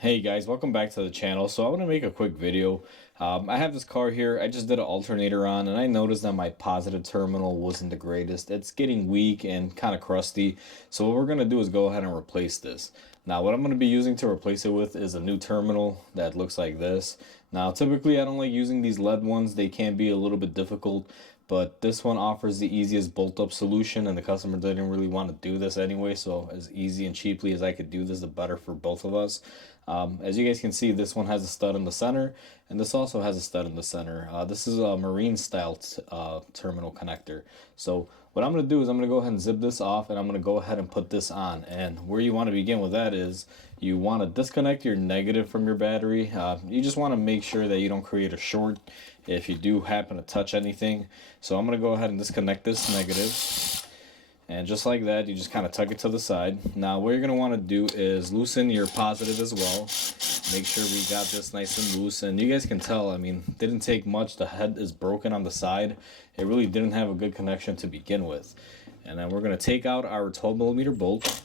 Hey guys, welcome back to the channel. So I want to make a quick video. I have this car here. I just did an alternator on and I noticed that my positive terminal wasn't the greatest. It's getting weak and kind of crusty. So what we're going to do is go ahead and replace this. Now what I'm going to be using to replace it with is a new terminal that looks like this. Now typically I don't like using these LED ones. They can be a little bit difficult, but this one offers the easiest bolt-up solution, and the customer didn't really want to do this anyway, so as easy and cheaply as I could do this, the better for both of us. As you guys can see, this one has a stud in the center, and this also has a stud in the center. This is a marine style terminal connector. So what I'm going to do is I'm going to go ahead and zip this off, and I'm going to go ahead and put this on. And where you want to begin with that is you want to disconnect your negative from your battery. You just want to make sure that you don't create a short if you do happen to touch anything. So I'm going to go ahead and disconnect this negative. And just like that, you just kind of tuck it to the side. Now what you're going to want to do is loosen your positive as well. Make sure we got this nice and loose. And you guys can tell, I mean, didn't take much. The head is broken on the side. It really didn't have a good connection to begin with. And then we're going to take out our 12mm bolt.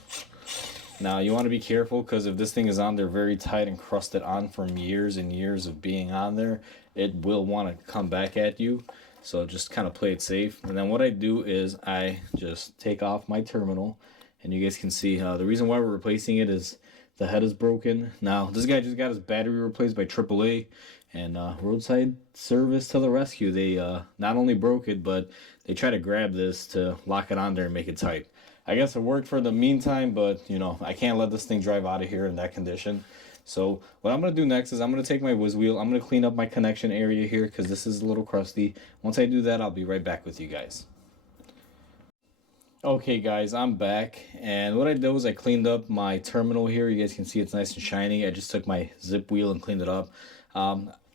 Now you want to be careful, because if this thing is on there very tight and crusted on from years and years of being on there, it will want to come back at you. So just kind of play it safe. And then what I do is I just take off my terminal, and you guys can see the reason why we're replacing it is the head is broken. Now this guy just got his battery replaced by AAA, and roadside service to the rescue. They not only broke it, but they try to grab this to lock it on there and make it tight. I guess it worked for the meantime, but you know, I can't let this thing drive out of here in that condition. So what I'm going to do next is I'm going to take my whiz wheel. I'm going to clean up my connection area here because this is a little crusty. Once I do that, I'll be right back with you guys. Okay guys, I'm back, and what I did was I cleaned up my terminal here. You guys can see it's nice and shiny. I just took my zip wheel and cleaned it up.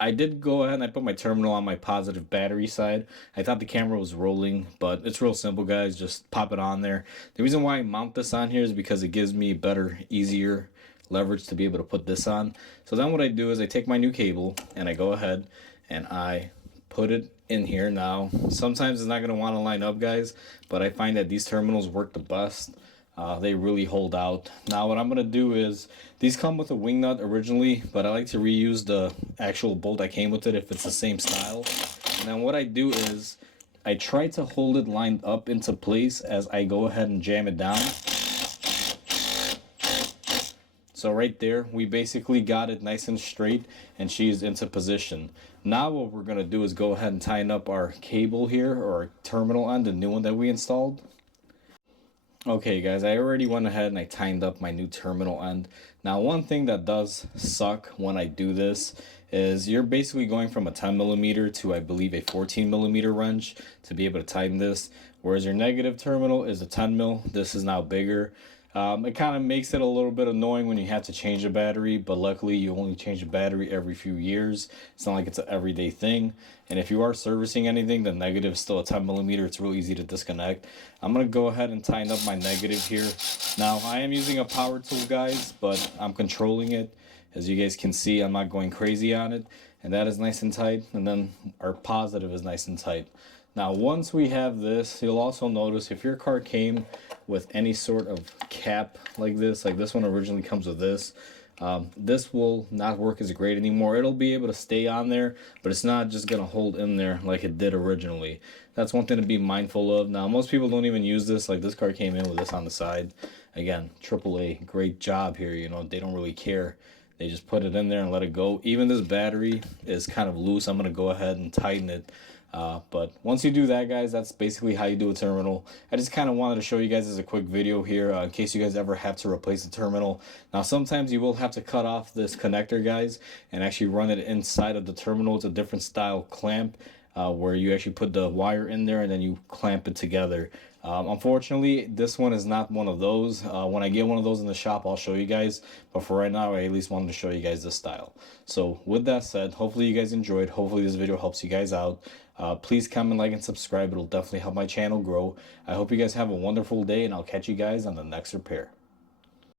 I did go ahead and I put my terminal on my positive battery side. I thought the camera was rolling, but it's real simple, guys. Just pop it on there. The reason why I mount this on here is because it gives me better, easier leverage to be able to put this on. So then what I do is I take my new cable and I go ahead and I put it in here. Now sometimes it's not going to want to line up, guys, but I find that these terminals work the best. They really hold out. Now what I'm going to do is, these come with a wing nut originally, but I like to reuse the actual bolt that came with it if it's the same style. And then what I do is I try to hold it lined up into place as I go ahead and jam it down. So right there, we basically got it nice and straight, and she's into position. Now what we're going to do is go ahead and tighten up our cable here, or our terminal end, the new one that we installed. Okay guys, I already went ahead and I tightened up my new terminal end. Now one thing that does suck when I do this is you're basically going from a 10mm to, I believe, a 14mm wrench to be able to tighten this, whereas your negative terminal is a 10mm. This is now bigger. It kind of makes it a little bit annoying when you have to change the battery, but luckily you only change the battery every few years. It's not like it's an everyday thing. And if you are servicing anything, the negative is still a 10mm. It's real easy to disconnect. I'm going to go ahead and tighten up my negative here. Now I am using a power tool, guys, but I'm controlling it. As you guys can see, I'm not going crazy on it, and that is nice and tight. And then our positive is nice and tight. Now once we have this, you'll also notice if your car came with any sort of cap like this one originally comes with this, this will not work as great anymore. It'll be able to stay on there, but it's not just going to hold in there like it did originally. That's one thing to be mindful of. Now most people don't even use this. Like, this car came in with this on the side. Again, AAA, great job here. You know, they don't really care. They just put it in there and let it go. Even this battery is kind of loose. I'm going to go ahead and tighten it. But once you do that, guys, that's basically how you do a terminal. I just kind of wanted to show you guys as a quick video here in case you guys ever have to replace the terminal. Now sometimes you will have to cut off this connector, guys, and actually run it inside of the terminal. It's a different style clamp where you actually put the wire in there and then you clamp it together. Unfortunately, this one is not one of those. When I get one of those in the shop, I'll show you guys, but for right now I at least wanted to show you guys this style. So with that said, hopefully you guys enjoyed. Hopefully this video helps you guys out. Please comment, like, and subscribe. It'll definitely help my channel grow. I hope you guys have a wonderful day, and I'll catch you guys on the next repair.